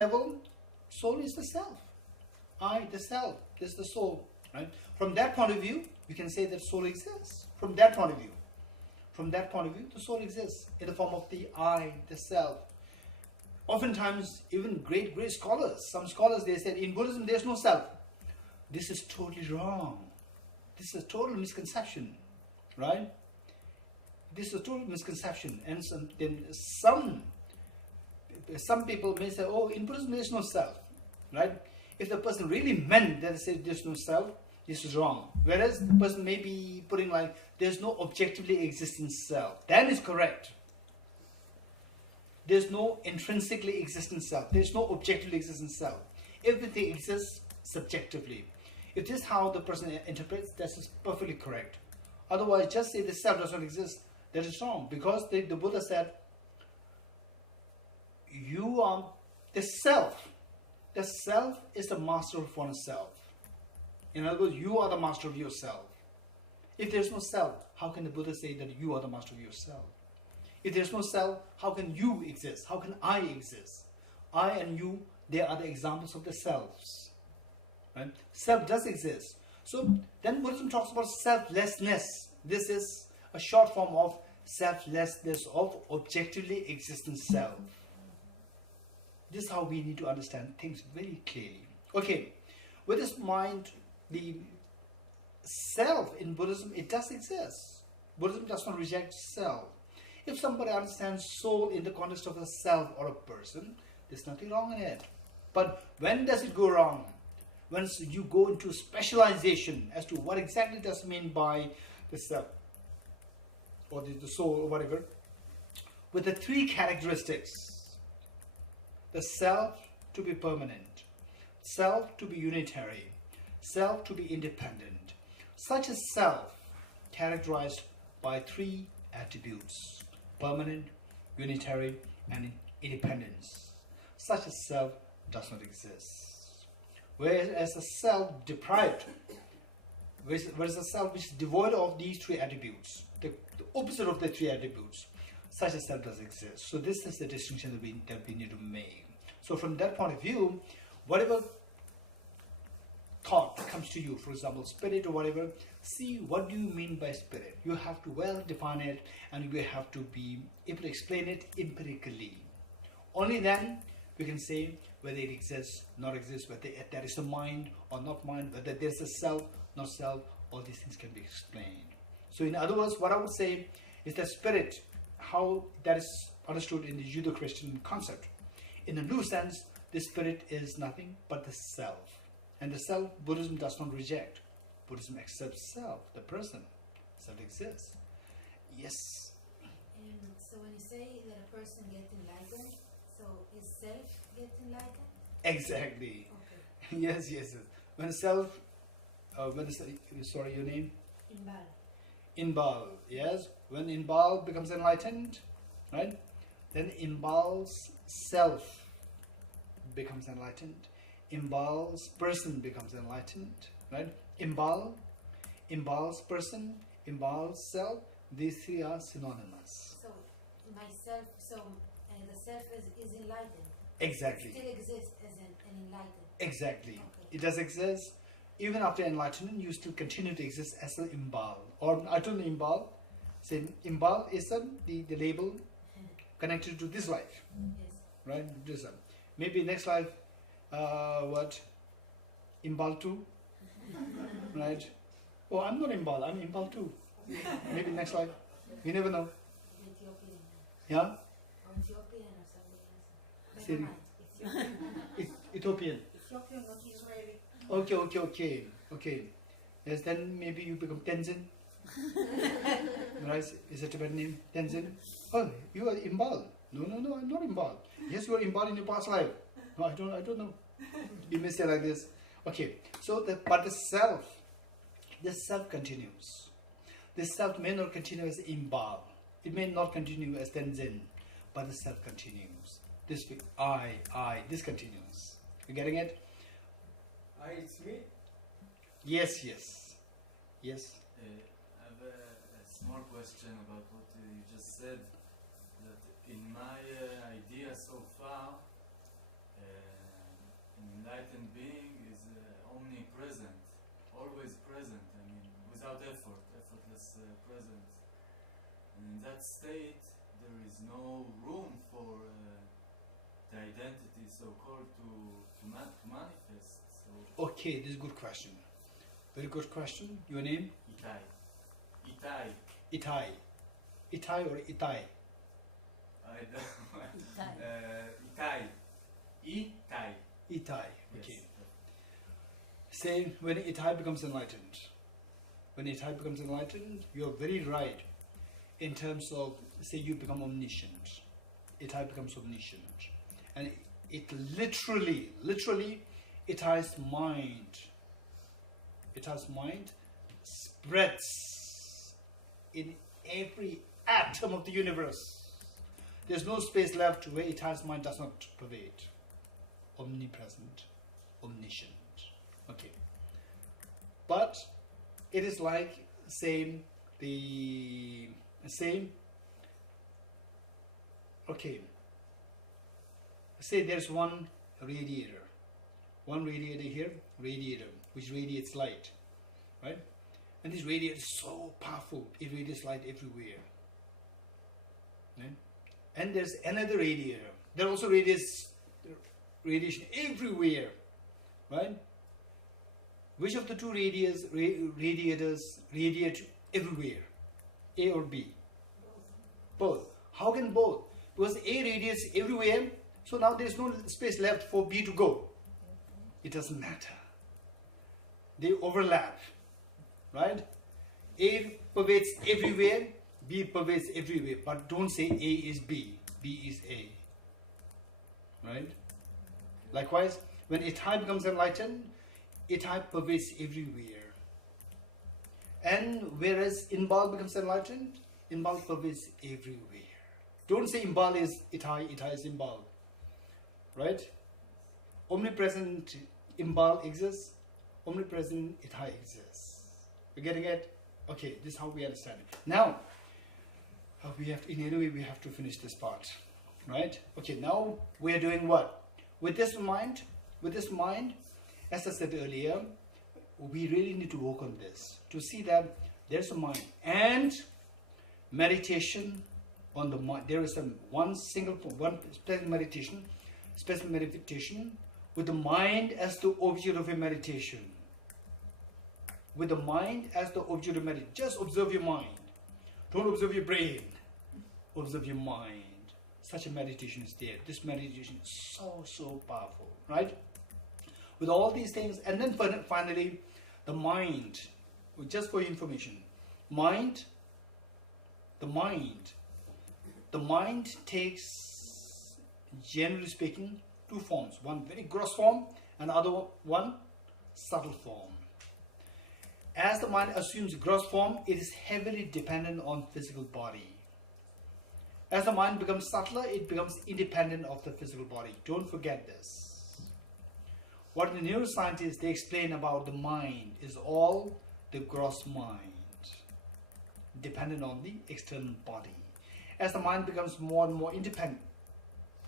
level, soul is the self. I, the self, this is the soul. Right? From that point of view, you can say that soul exists. From that point of view. From that point of view, the soul exists in the form of the I, the self. Oftentimes, even great scholars, some scholars, they said in Buddhism there is no self. This is totally wrong. This is a total misconception, right? This is a total misconception. And then some people may say, oh, in Buddhism there is no self, right? If the person really meant that they say there is no self, this is wrong. Whereas the person may be putting like, there's no objectively existing self. That is correct. There's no intrinsically existing self. There's no objectively existing self. Everything exists subjectively. If this is how the person interprets, that is perfectly correct. Otherwise, just say the self does not exist. That is wrong. Because the Buddha said, you are the self. The self is the master of oneself. In other words, you are the master of yourself. If there's no self, how can the Buddha say that you are the master of yourself? If there's no self, how can you exist? How can I exist? I and you, they are the examples of the selves. Right? Self does exist. So then Buddhism talks about selflessness. This is a short form of selflessness, of objectively existing self. This is how we need to understand things very clearly. Okay, with this mind, the self in Buddhism, it does exist. Buddhism does not reject self. If somebody understands soul in the context of a self or a person, there's nothing wrong in it. But when does it go wrong? When you go into specialization as to what exactly does mean by the self or the soul or whatever, with the three characteristics: the self to be permanent, self to be unitary, self to be independent. Such a self characterized by three attributes: permanent, unitary, and independence. Such a self does not exist. Whereas a self deprived, whereas a self which is devoid of these three attributes, the opposite of the three attributes, such a self does exist. So this is the distinction that we need to make. So from that point of view, whatever thought comes to you, for example, spirit or whatever, see what do you mean by spirit. You have to well define it, and you have to be able to explain it empirically. Only then we can say whether it exists, not exists, whether that is a mind or not mind, whether there's a self, not self. All these things can be explained. So in other words, what I would say is that spirit, how that is understood in the Judeo-Christian concept. In a loose sense, the spirit is nothing but the self. And the self, Buddhism does not reject. Buddhism accepts self, the person. Self exists. Yes. So when you say that a person gets enlightened, so is self get enlightened? Exactly. Okay. Yes, yes, yes. When self, sorry, your name? Inbal. Inbal, yes. When Inbal becomes enlightened, right? Then Inbal's self becomes enlightened. Inbal's person becomes enlightened, right? Inbal's person, Inbal's self, these three are synonymous. So myself, the self is enlightened. Exactly. It still exists as an enlightened. Exactly. Okay. It does exist. Even after enlightenment, you still continue to exist as an Imbal. Or I told you Imbal. Say Imbal is the label connected to this life. Yes. Right? This one. Maybe next life, what? Imbal 2? Right? Oh, I'm not Imbal, I'm Imbal 2. Maybe next life. You never know. Ethiopian. Yeah? Or Ethiopian or something else. Never mind. Ethiopian. Ethiopian, not Okay. Israeli. Okay. Yes, then maybe you become Tenzin. Right? Is that a bad name? Tenzin? Oh, you are Imbal. No, I'm not Imbal. Yes, you are Imbal in your past life. No, I don't know. You may say like this. Okay, so but the self continues. The self may not continue as Imbal. It may not continue as Tenzin, but the self continues. This this continues. You getting it? It's me? Yes. I have a small question about what you just said. That in my idea so far, enlightened being is omnipresent, always present. I mean, without effort, effortless presence. And in that state, there is no room for the identity, so-called, to manifest. So Okay, this is a good question. Very good question. Your name? Itai. Itai. Itai. Itai or Itai? I don't know. Itai. Itai. Itai. Yes. Okay. Say when Itai becomes enlightened. When Itai becomes enlightened, you are very right in terms of, say you become omniscient. Itai becomes omniscient. And it literally, Itai's mind spreads in every atom of the universe. There's no space left where Itai's mind does not pervade. Omnipresent, omniscient. Okay. But it is like saying okay, say there's one radiator here, which radiates light, right? And this radiator is so powerful, it radiates light everywhere, right? And there's another radiator that also radiates radiation everywhere, right? Which of the two radiators radiate everywhere? A or B? Both. How can both? Because A radiates everywhere, so now there's no space left for B to go. It doesn't matter. They overlap, right? A pervades everywhere, B pervades everywhere. But don't say A is B, B is A, right? Likewise, when Itai becomes enlightened, Itai pervades everywhere. And whereas Inbal becomes enlightened, Inbal pervades everywhere. Don't say Inbal is Itai, Itai is Inbal, right? Omnipresent Inbal exists, omnipresent Itai exists. You getting it? Okay, this is how we understand it. Now, in any way we have to finish this part, right? Okay, now we are doing what? With this mind, as I said earlier, we really need to work on this to see that there's a mind and meditation on the mind. There is one special meditation with the mind as the object of a meditation. With the mind as the object of meditation. Just observe your mind. Don't observe your brain. Observe your mind. Such a meditation is there. This meditation is so powerful, right? With all these things, and then finally, the mind. Just for your information, the mind takes, generally speaking, two forms. One very gross form, and other one subtle form. As the mind assumes gross form, it is heavily dependent on physical body. As the mind becomes subtler, it becomes independent of the physical body. Don't forget this. What the neuroscientists, they explain about the mind is all the gross mind, dependent on the external body. As the mind becomes more and more independent,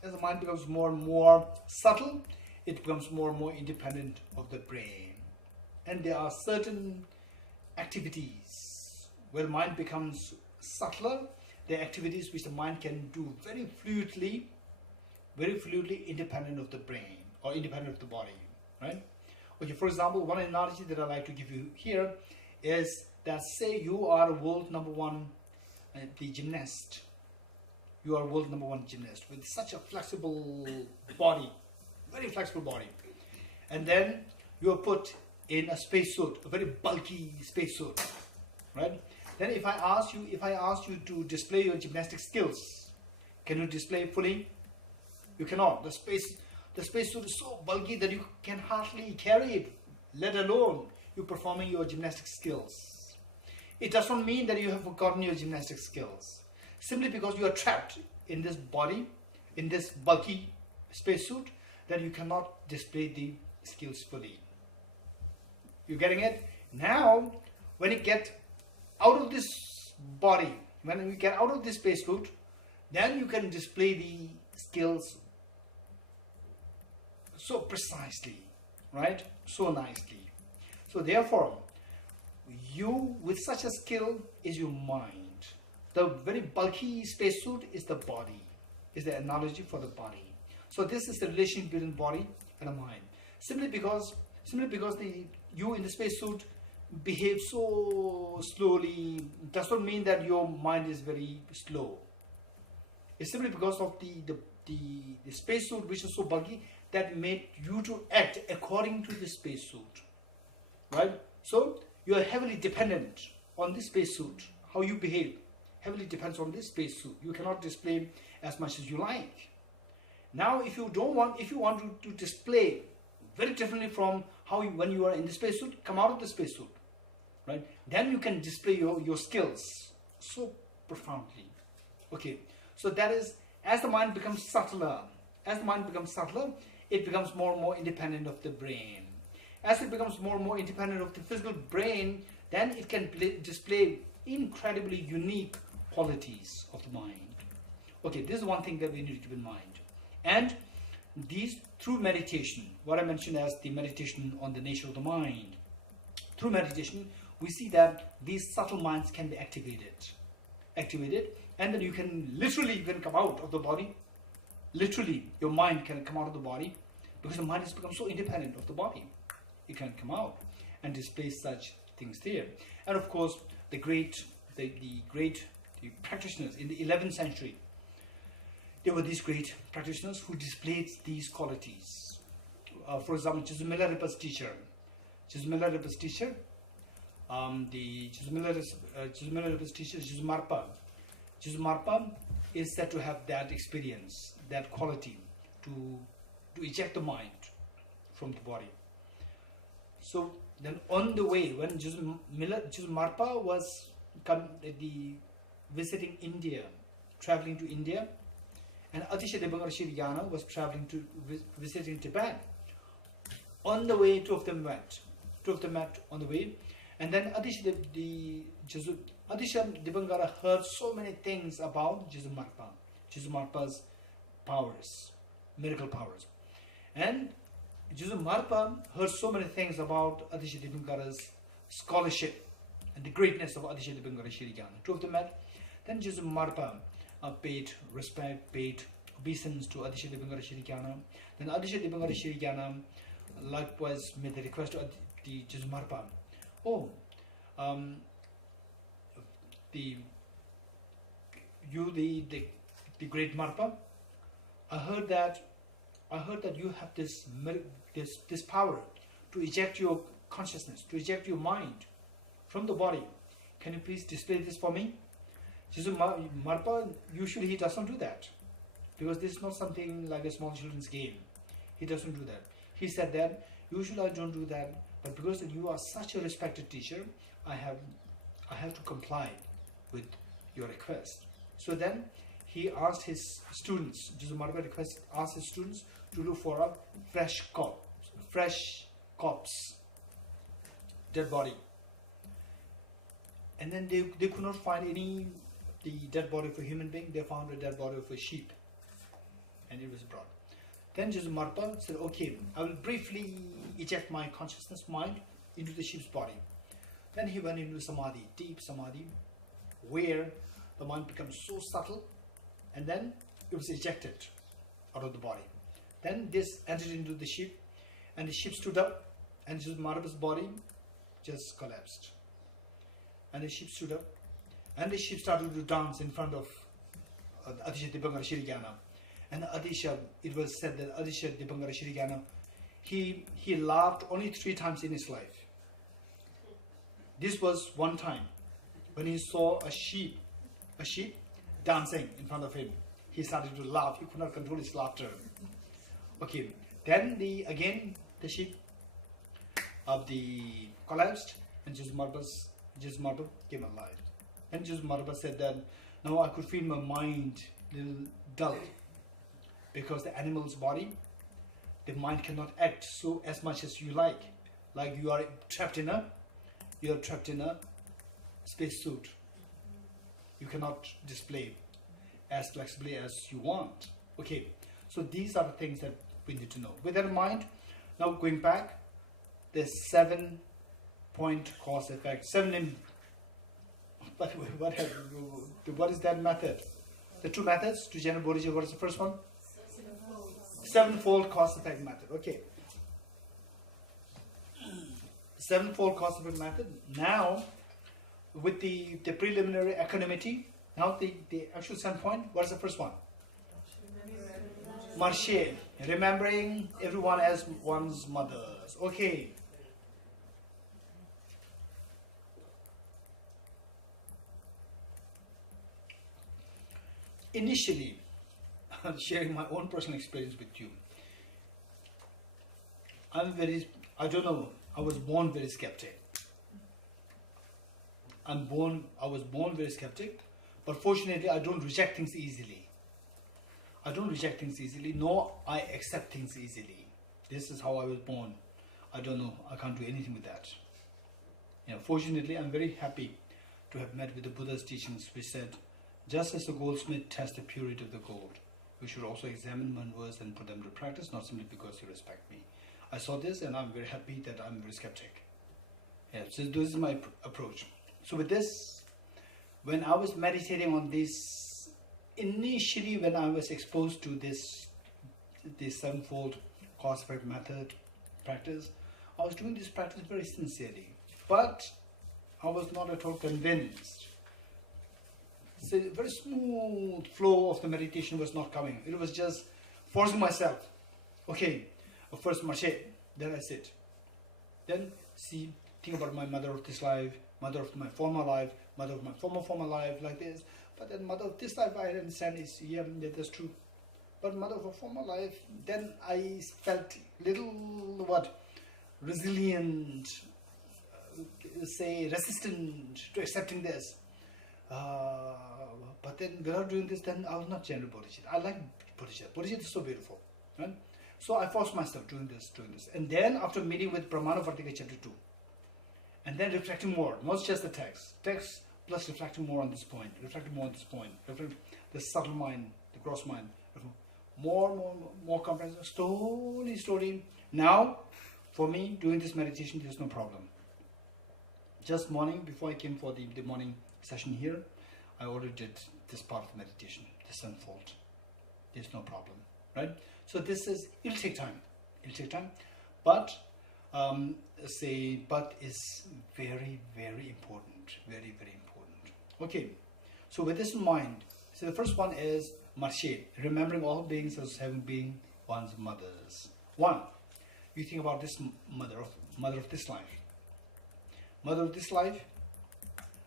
as the mind becomes more and more subtle, it becomes more and more independent of the brain. And there are certain activities where the mind becomes subtler. There are activities which the mind can do very fluidly, independent of the brain or independent of the body, right? Okay, for example, one analogy that I like to give you here is that, say you are world number one, the gymnast. You are world number one gymnast with such a flexible body, very flexible body, and then you are put in a spacesuit, a very bulky spacesuit, right? Then if I ask you to display your gymnastic skills, can you display fully? You cannot. The spacesuit is so bulky that you can hardly carry it, let alone you performing your gymnastic skills. It does not mean that you have forgotten your gymnastic skills. Simply because you are trapped in this body, in this bulky spacesuit, that you cannot display the skills fully. You getting it? Now, when you get out of this body, when you get out of this spacesuit, then you can display the skills so precisely, right? So nicely. So therefore, you with such a skill is your mind. The very bulky spacesuit is the body, is the analogy for the body. So this is the relation between body and the mind. Simply because you in the spacesuit behave so slowly does not mean that your mind is very slow. It's simply because of the spacesuit, which is so bulky, that made you to act according to the spacesuit, right? So you are heavily dependent on this spacesuit. How you behave heavily depends on this spacesuit. You cannot display as much as you like. Now, if you want to display very differently from how when you are in the spacesuit, come out of the spacesuit, right? Then you can display your skills so profoundly. Okay, so that is, as the mind becomes subtler, it becomes more and more independent of the brain. As it becomes more and more independent of the physical brain, then it can display incredibly unique qualities of the mind. Okay, this is one thing that we need to keep in mind. And these, through meditation, what I mentioned as the meditation on the nature of the mind, through meditation, we see that these subtle minds can be activated, and then you can literally even come out of the body. Literally, your mind can come out of the body, because the mind has become so independent of the body. It can come out and display such things there. And of course, the great practitioners in the 11th century, there were these great practitioners who displayed these qualities. For example, Geshe teacher, Geshe Marpa is said to have that experience, that quality to eject the mind from the body. So then on the way, when Geshe Marpa was visiting India, traveling to India, and Atisha Devangara was traveling to visiting Tibet. On the way, two of them met on the way, and then Atisha Devangara heard so many things about Geshe Marpa's powers, miracle powers, and Geshe Marpa heard so many things about Atisha Devangara's scholarship and the greatness of Atisha Devangara Shirigana. Two of them met. Then Geshe Marpa paid respect, paid obeisance to Atisha Devangara Shirigana. Then Atisha Devangara Shirigana likewise made the request to the Geshe Marpa. The great Marpa, I heard that you have this power to eject your consciousness, to eject your mind from the body. Can you please display this for me? Geshe Marpa, usually he doesn't do that, because this is not something like a small children's game. He doesn't do that. He said that usually I don't do that, but because you are such a respected teacher, I have to comply with your request. So then he asked his students, Geshe Marpa asked his students to look for a fresh corpse, dead body. And then they could not find the dead body of a human being. They found a dead body of a sheep, and it was brought. Then Geshe Marpa said, okay, I will briefly eject my consciousness mind into the sheep's body. Then he went into samadhi, deep samadhi, where the mind becomes so subtle, and then it was ejected out of the body. Then this entered into the sheep, and the sheep stood up, and Geshe Marpa's body just collapsed. And the sheep stood up, and the sheep started to dance in front of Atisha Devangara Shirigana. And Atisha, it was said that Atisha Devangara Shirigana, he laughed only 3 times in his life. This was one time when he saw a sheep dancing in front of him. He started to laugh. He could not control his laughter. Okay, then the sheep collapsed, and Geshe Marpa came alive. And Geshe Marpa said that, now I could feel my mind a little dull, because the animal's body, the mind cannot act so as much as you like you are trapped in a space suit. You cannot display as flexibly as you want. Okay, so these are the things that we need to know. With that in mind, now going back, the 7-point cause effect. What is that method? The two methods to generate Bodhicitta. What is the first one? Sevenfold cause effect method. Okay. Sevenfold cause effect method. Now, with the preliminary equanimity, now the actual 7-point. What is the first one? Marche. Remembering everyone as one's mothers. Okay. Initially, I'm sharing my own personal experience with you. I don't know, I was born very skeptic. I was born very skeptic, but fortunately I don't reject things easily. Nor I accept things easily. This is how I was born. I don't know, I can't do anything with that. Fortunately, I'm very happy to have met with the Buddha's teachings, which said, just as the goldsmith tests the purity of the gold, we should also examine one verse and put them to practice, not simply because you respect me. I saw this and I'm very happy that I'm very skeptic. So this is my approach. So with this, when I was meditating on this, initially when I was exposed to this sevenfold cause effect method practice, I was doing this practice very sincerely. But I was not at all convinced. So a very smooth flow of the meditation was not coming. It was just forcing myself. Okay, first marche, then I sit. Then think about my mother of this life, mother of my former life, mother of my former life, like this. But then mother of this life, I understand is, yeah, that's true. But mother of a former life, then I felt little, resilient, resistant to accepting this. But then without doing this, then I was not general Bodhicitta. I like Bodhicitta. Bodhicitta is so beautiful. Right? So I forced myself doing this. And then after meeting with Brahmana Vartika chapter 2, and then reflecting more, not just the text plus reflecting more on this point, the subtle mind, the gross mind, more comprehensive, slowly. Now, for me, doing this meditation, there's no problem. Just morning, before I came for the morning session here, I already did this part of the meditation, the sevenfold. There's no problem, right? So it'll take time, but but is very, very important, very, very important. Okay, so with this in mind, so the first one is marche, remembering all beings as having been one's mothers. One, you think about this mother of this life. Mother of this life,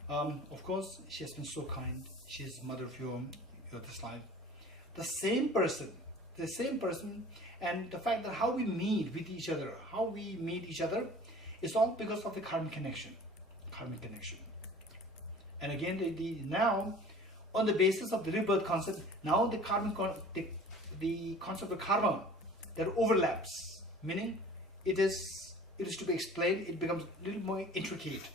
of course, she has been so kind. She is mother of your this life. The same person, and the fact that how we meet each other, is all because of the karmic connection. And again, now, on the basis of the rebirth concept, now the concept of karma that overlaps, meaning it is to be explained. It becomes a little more intricate.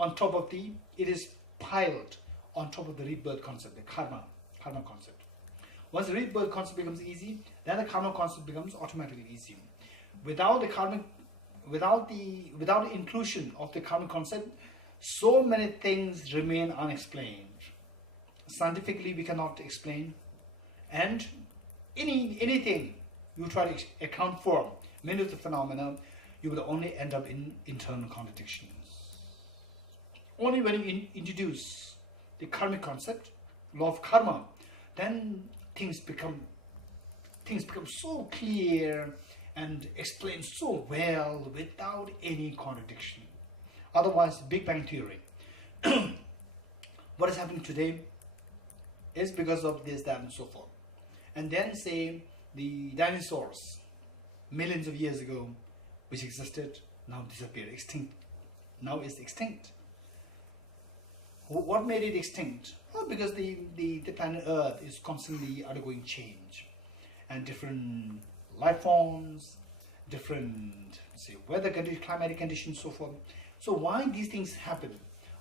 It is piled on top of the rebirth concept, the karma concept. Once the rebirth concept becomes easy, then the karma concept becomes automatically easy. Without the inclusion of the karma concept, so many things remain unexplained. Scientifically, we cannot explain, and anything you try to account for, many of the phenomena, you will only end up in internal contradictions. Only when you introduce the karmic concept, law of karma, then things become so clear and explained so well without any contradiction. Otherwise, Big Bang Theory. What is happening today is because of this, that, and so forth. And then say the dinosaurs, millions of years ago, which existed, now disappeared, extinct. Now is extinct. What made it extinct? Well, because the planet Earth is constantly undergoing change, and different life forms, different weather conditions, climatic conditions, so forth. So why these things happen?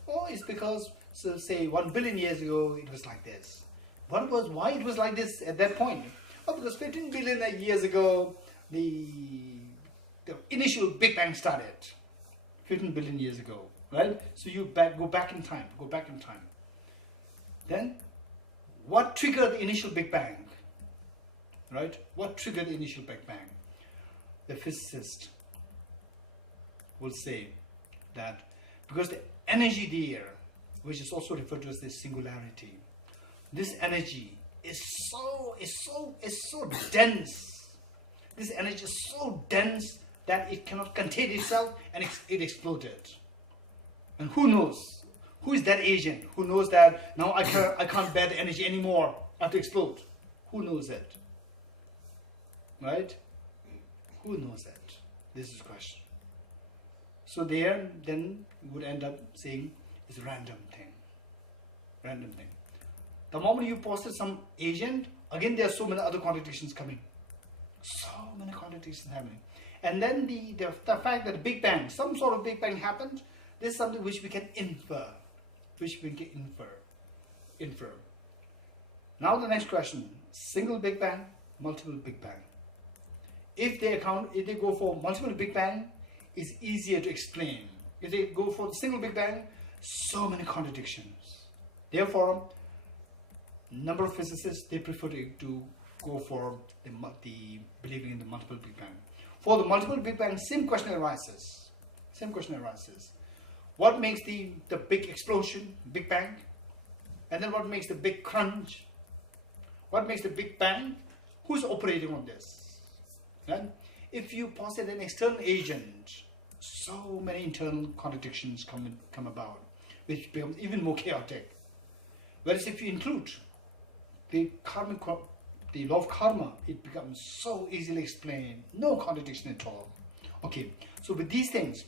Oh, it's because, say 1 billion years ago it was like this. Why it was like this at that point? Oh, because 15 billion years ago the initial Big Bang started 15 billion years ago, right? So you go back in time. Then, what triggered the initial Big Bang? Right? What triggered the initial Big Bang? The physicist will say that because the energy there, which is also referred to as the singularity, this energy is so dense. This energy is so dense that it cannot contain itself, and it exploded. And who knows? Who is that agent who knows that now I can't bear the energy anymore? I have to explode. Who knows it? Right? Who knows that? This is the question. So there, then you would end up saying it's a random thing. Random thing. The moment you posted some agent, again there are so many other contradictions coming. So many contradictions happening. And then the fact that the Big Bang, some sort of Big Bang happened, this is something which we can infer. Infer. Now the next question, single Big Bang, multiple Big Bang. If they go for multiple Big Bang, it's easier to explain. If they go for the single Big Bang, so many contradictions. Therefore, number of physicists, they prefer to go for the believing in the multiple Big Bang. For the multiple Big Bang, same question arises. What makes the big explosion, Big Bang? And then what makes the big crunch? What makes the Big Bang? Who's operating on this? And if you posit an external agent, so many internal contradictions come about, which becomes even more chaotic. Whereas if you include the law of karma, it becomes so easily explained, no contradiction at all. Okay, so with these things,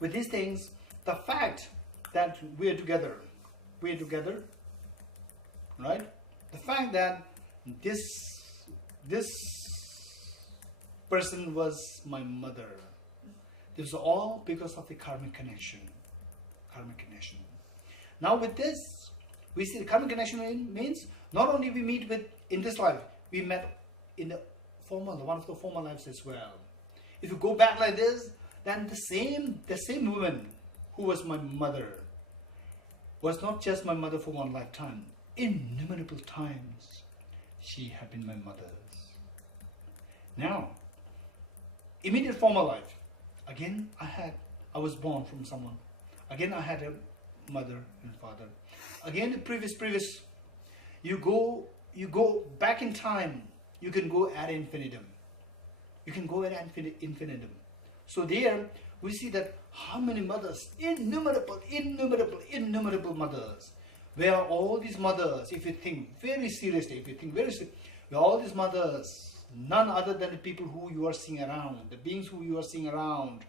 the fact that we are together, right? The fact that this person was my mother, this was all because of the karmic connection. Now with this, we see the karmic connection means not only we meet with in this life, we met in one of the former lives as well. If you go back like this, then the same woman who was my mother was not just my mother for one lifetime. Innumerable times she had been my mother's. Now, immediate former life, again I was born from someone. Again I had a mother and father. Again the previous. You go back in time. You can go ad infinitum. So there we see that how many mothers, innumerable mothers. Where are all these mothers? If you think very seriously, where are all these mothers? None other than the people who you are seeing around, the beings who you are seeing around,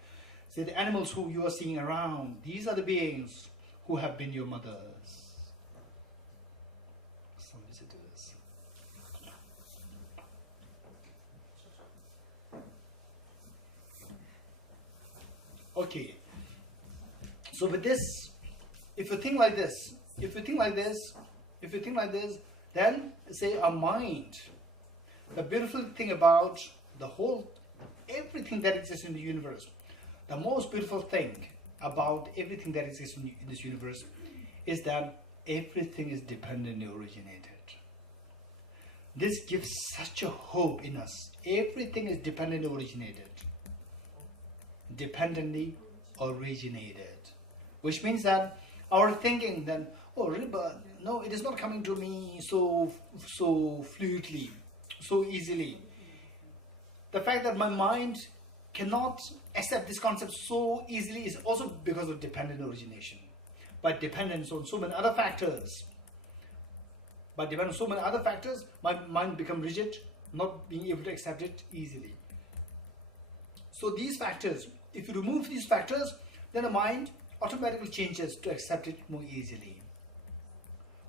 say the animals who you are seeing around. These are the beings who have been your mothers. Some visitors. Okay. So with this, if you think like this, then say our mind. The beautiful thing about everything that exists in the universe, the most beautiful thing about everything that exists in this universe is that everything is dependently originated. This gives such a hope in us. Everything is dependently originated. Which means that our thinking then, oh, rebirth, no, it is not coming to me so fluidly, so easily. The fact that my mind cannot accept this concept so easily is also because of dependent origination. By dependence on so many other factors, my mind becomes rigid, not being able to accept it easily. So these factors, if you remove these factors, then the mind automatically changes to accept it more easily,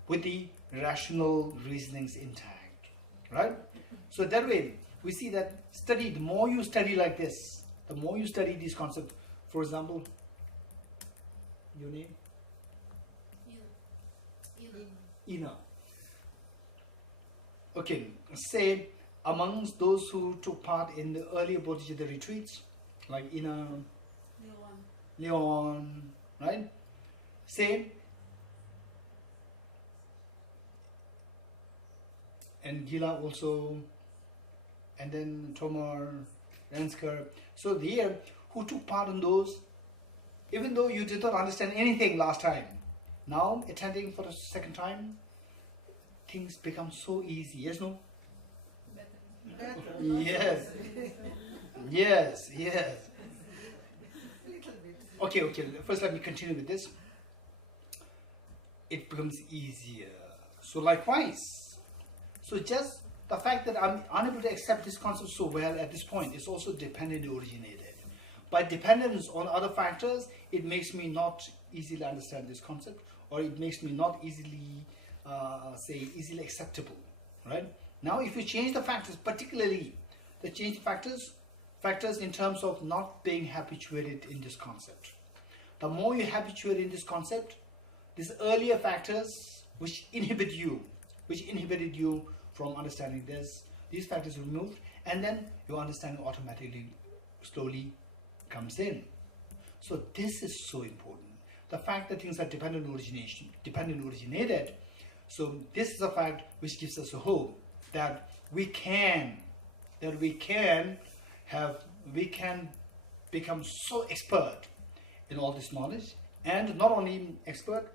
with the rational reasonings intact, right? So that way, we see that the more you study like this, the more you study these concepts. For example, your name? Ina. Okay, say amongst those who took part in the earlier Bodhicitta retreats, like Ina, Leon. Leon, right? Same. And Gila also, and then Tomar, Rensker. So there, who took part in those, even though you did not understand anything last time, now attending for the second time, things become so easy. Yes, no? Better. Yes. Yes, yes. Little bit. Okay. First, let me continue with this. It becomes easier. So likewise, so just the fact that I'm unable to accept this concept so well at this point is also dependent originated. By dependence on other factors, it makes me not easily understand this concept, or it makes me not easily, easily acceptable, right? Now, if you change the factors, particularly the change factors in terms of not being habituated in this concept. The more you habituate in this concept, these earlier factors which inhibited you from understanding this, these factors are removed, and then your understanding automatically, slowly comes in. So this is so important. The fact that things are dependent originated. So this is a fact which gives us a hope that we can become so expert in all this knowledge, and not only expert,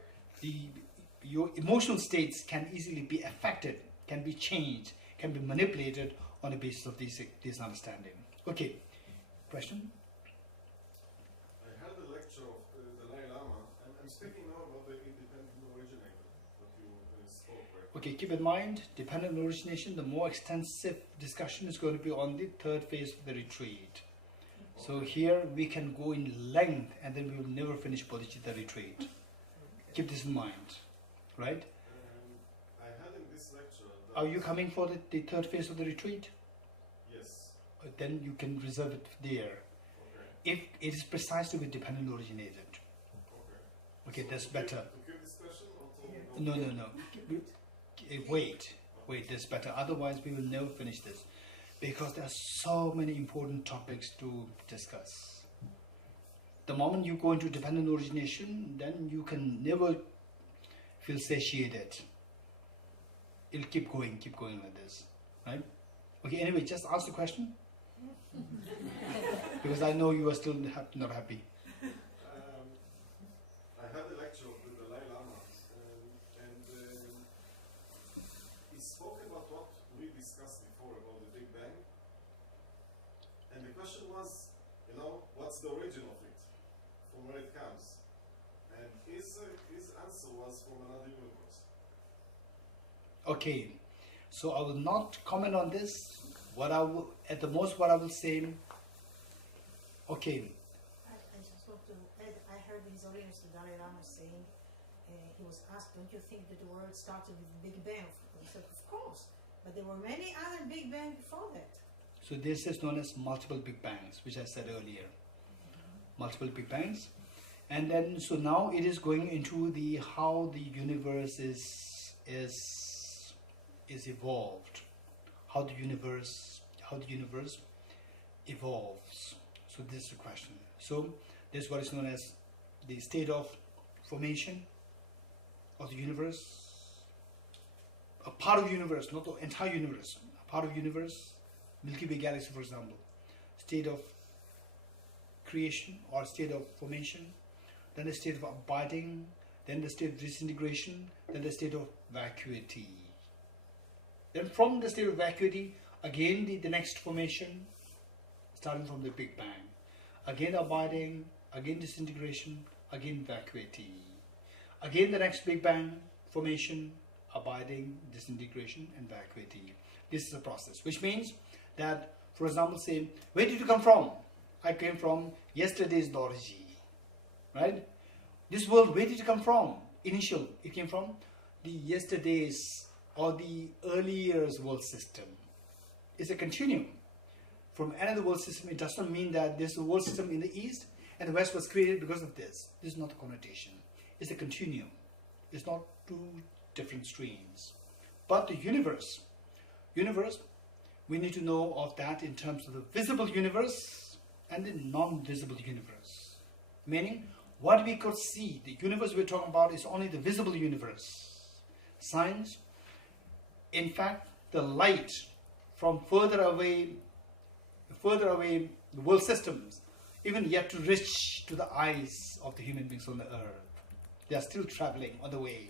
your emotional states can easily be affected, can be changed, can be manipulated on the basis of this understanding. Okay, question? I heard the lecture of the Dalai Lama, and I'm speaking now about the independent originator that you spoke, right? Okay, keep in mind, dependent origination, the more extensive discussion is going to be on the third phase of the retreat. So here we can go in length, and then we will never finish Bodhicitta retreat. Keep this in mind, right? I had in this lecture that Are you coming for the third phase of the retreat? yes. Then you can reserve it there. Okay. If it is precisely with dependent originated. Okay. Okay, So that's to better. keep this question or to No. Wait, that's better. Otherwise, we will never finish this. Because there are so many important topics to discuss. The moment you go into dependent origination, then you can never feel satiated. It'll keep going like this, right? Okay, anyway, just ask the question. Because I know you are still not happy. I had a lecture of the Dalai Lama, and he spoke about what we discussed before about the Big Bang. And the question was, what's the origin of it, from where it comes? And his answer was from another universe. Okay, so I will not comment on this. At the most, what I will say, okay, I just want to add, I heard in his audience the Dalai Lama saying, he was asked, don't you think that the world started with the Big Bang? He said, of course, but there were many other Big Bang before that. so this is known as multiple Big Bangs, which I said earlier. Multiple Big Bangs. And then, so now it is going into how the universe is evolved. How the universe evolves. So this is the question. So this is what is known as the state of formation of the universe. A part of the universe, not the entire universe. A part of the universe, Milky Way galaxy, for example. State of creation or state of formation, then the state of abiding, then the state of disintegration, then the state of vacuity. Then from the state of vacuity, again the next formation, starting from the Big Bang. Again abiding, again disintegration, again vacuity. Again the next Big Bang, formation, abiding, disintegration, and vacuity. This is a process, which means that, for example, say, where did you come from? I came from yesterday's Dorji, right? This world, where did it come from? Initial, it came from the yesterday's or the earlier world system. It's a continuum from another world system. It does not mean that there's a world system in the east and the west was created because of this. This is not a connotation. It's a continuum. It's not two different streams. But the universe, we need to know of that in terms of the visible universe and the non-visible universe. Meaning, what we could see, the universe we're talking about is only the visible universe. Science, in fact, the light from further away, the world systems, even yet to reach to the eyes of the human beings on the earth. They are still traveling on the way.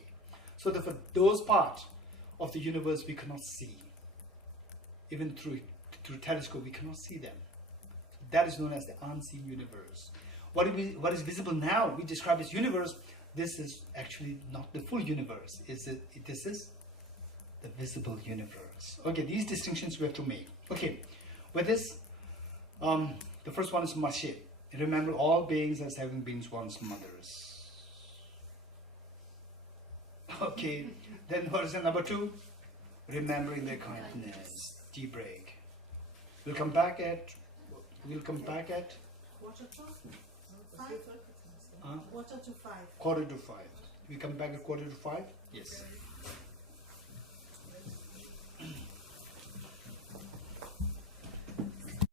So for those parts of the universe we cannot see. Even through telescope we cannot see them. That is known as the unseen universe. What is visible now, we describe as universe. This is actually not the full universe. This is the visible universe. Okay, these distinctions we have to make. Okay, with this, the first one is Geshe. Remember all beings as having been one's mothers. Okay, then what is the number 2? Remembering their kindness. Deep break. We'll come back at Quarter to 5? Quarter to 5. quarter to 5. We come back at quarter to 5? Yes.